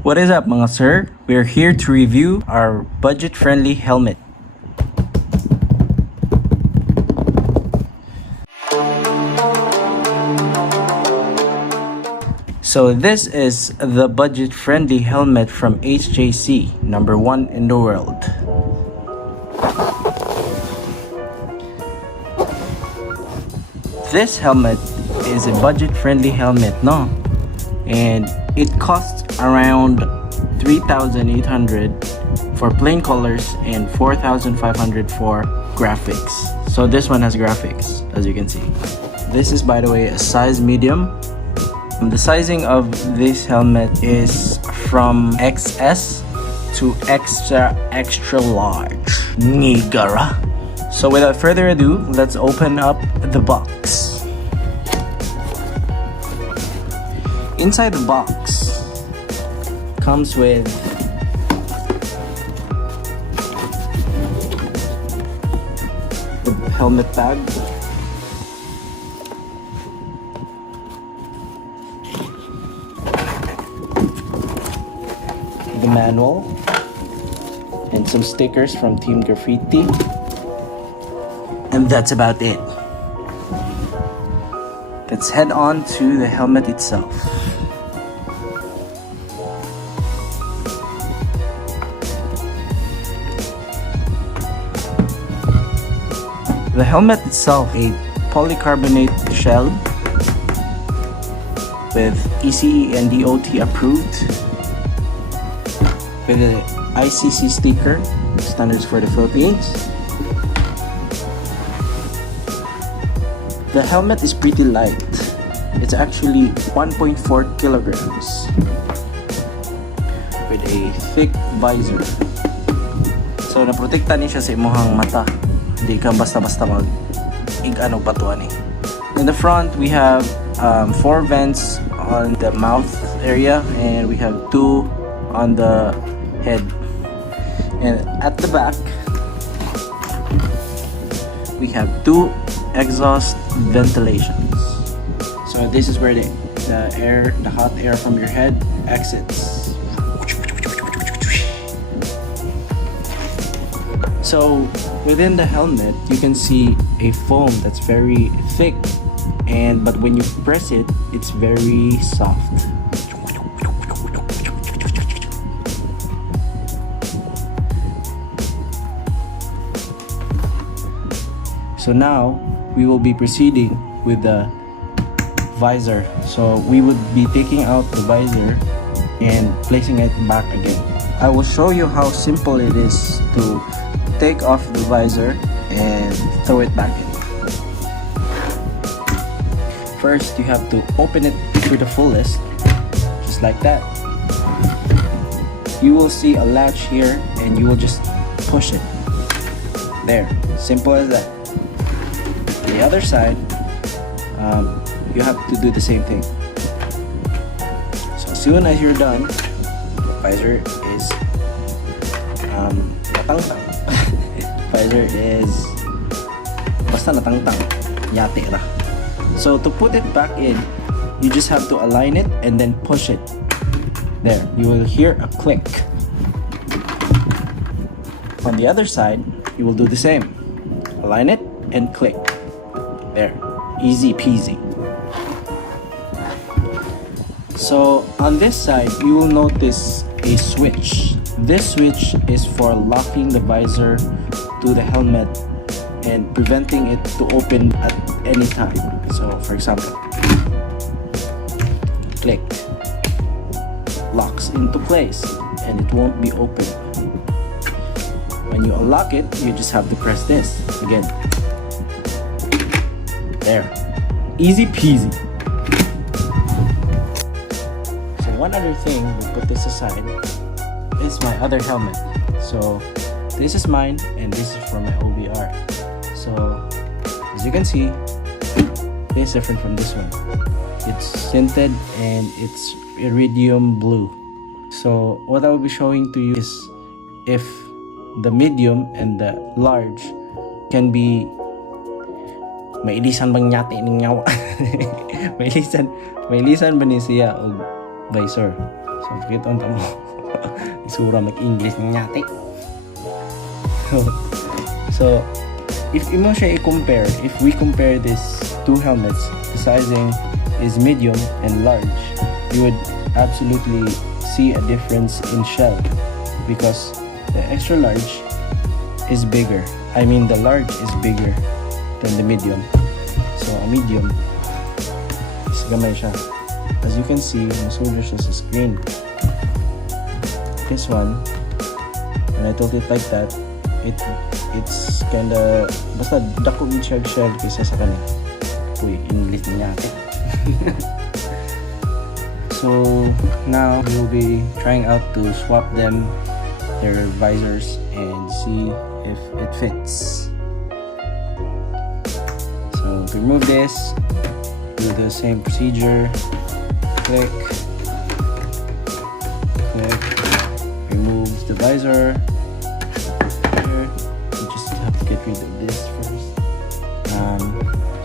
What is up mga sir? We're here to review our budget-friendly helmet. So this is the budget-friendly helmet from HJC, #1 in the world. This helmet is a budget-friendly helmet, no? And it costs around 3,800 for plain colors and 4,500 for graphics. So this one has graphics, as you can see. This is, by the way, a size medium. The sizing of this helmet is from XS to extra large. Nigara. So without further ado, let's open up the box. Inside the box comes with the helmet bag, the manual, and some stickers from Team Graffiti. And that's about it. Let's head on to the helmet itself. The helmet itself, a polycarbonate shell with ECE and DOT approved, with the ICC sticker, standards for the Philippines. The helmet is pretty light. It's actually 1.4 kilograms with a thick visor. So naprotekta niya siya sa imong mata. Hindi ka basta-basta mag-ano batuan eh. In the front, we have 4 vents on the mouth area and we have 2 on the head. And at the back, we have 2 exhaust ventilations. So this is where the hot air from your head exits. So within the helmet, you can see a foam that's very thick, but when you press it, it's very soft. So now we will be proceeding with the visor. So we would be taking out the visor and placing it back again. I will show you how simple it is to take off the visor and throw it back in. First, you have to open it to the fullest, just like that. You will see a latch here and you will just push it. There, simple as that. The other side, you have to do the same thing. So as soon as you're done, the visor is natangtang. Visor is basta natangtang, yate ra. So to put it back in, you just have to align it and then push it. There, you will hear a click. On the other side, you will do the same. Align it and click. There, easy peasy. So on this side, you will notice a switch. This switch is for locking the visor to the helmet and preventing it to open at any time. So for example, click, locks into place and it won't be open. When you unlock it, you just have to press this again. There, easy peasy. So one other thing, we put this aside, is my other helmet. So this is mine and this is for my OBR. So as you can see, it's different from this one. It's tinted and it's iridium blue. So what I will be showing to you is if the medium and the large can be mailisan bang nyate ning nyawa. mailisan ba ni siya og visor. So kita mo isura mag-English niya ate. So if mo siya i-compare, if we compare these two helmets, the sizing is medium and large, you would absolutely see a difference in shell because the extra large is bigger. I mean the large is bigger than the medium. So a medium is gamay siya. As you can see, nasolder siya sa screen. This one, when I told it like that, it's kinda basta dako yung shell kaysa sa kanya. Uy, English niya ate. So now we'll be trying out to swap them, their visors, and see if it fits. So to remove this, do the same procedure. Click, remove the visor. Here, you just have to get rid of this first.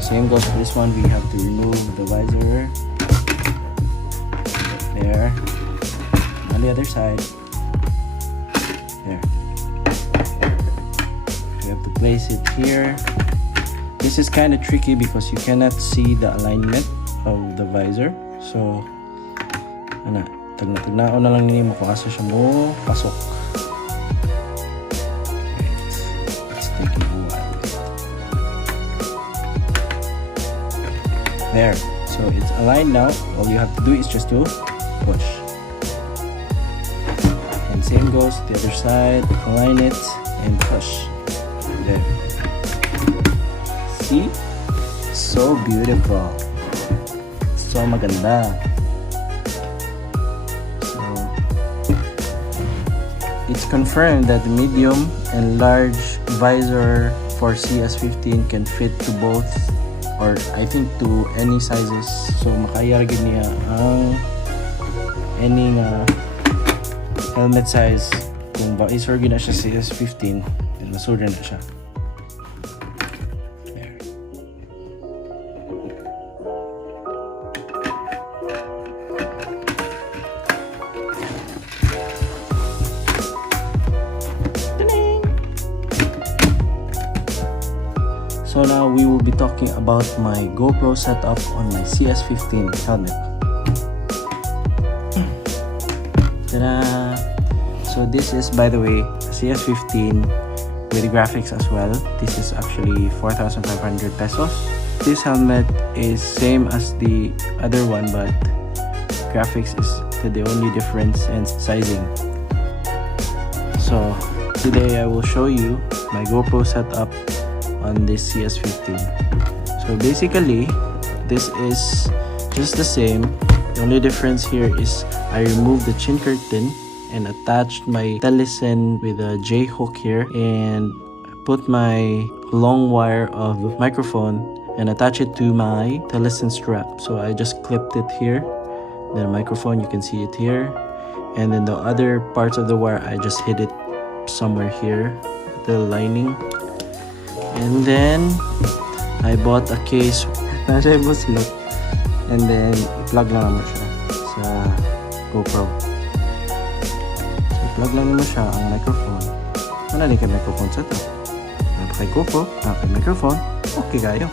Same goes for this one. We have to remove the visor. There. On the other side. There. We have to place it here. This is kind of tricky because you cannot see the alignment of the visor. So, ano, tagna-tagnaon na lang ninyo kung asa siya mo pasok. Wait, it's taking a while. There. So it's aligned now. All you have to do is just to push. And same goes to the other side. Align it and push. There. See? So beautiful. So maganda. So it's confirmed that the medium and large visor for CS15 can fit to both, or I think to any sizes. So makaya gid niya ang any helmet size. Kung visor gid na siya CS15, then masolder na siya. There. So now we will be talking about my GoPro setup on my CS15 helmet. Ta-da! So this is, by the way, a CS15 with graphics as well. This is actually 4,500 pesos. This helmet is same as the other one, but graphics is the only difference and sizing. So today I will show you my GoPro setup on this CS15. So basically this is just the same. The only difference here is I removed the chin curtain and attached my telecin with a J hook here, and put my long wire of microphone and attach it to my telecin strap. So I just clipped it here. The microphone, you can see it here, and then the other parts of the wire I just hid it somewhere here, the lining. And then I bought a case na siya buslot, and then i-plug lang naman siya sa GoPro. So i-plug lang naman siya ang microphone. Wala din kay microphone setup. Napakay GoPro, napakay microphone, okay kayo.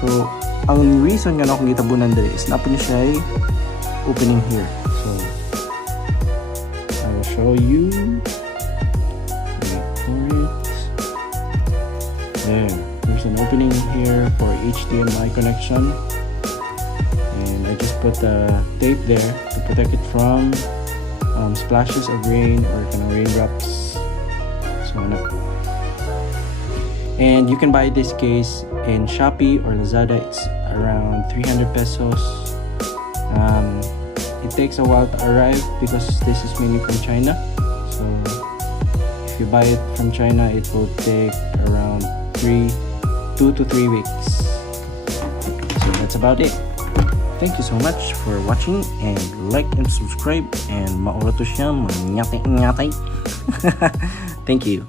So ang reason nga na akong gitabunan dali is napon siya ay opening here. So I will show you. Wait for it. There's an opening here for HDMI connection, and I just put the tape there to protect it from splashes of rain or kind of raindrops. So and you can buy this case in Shopee or Lazada. It's around 300 pesos. It takes a while to arrive because this is mainly from China. So if you buy it from China, it will take around 2 to 3 weeks. So that's about it. Thank you so much for watching, and like and subscribe, and maura to siya, manyatay-nyatay. Thank you.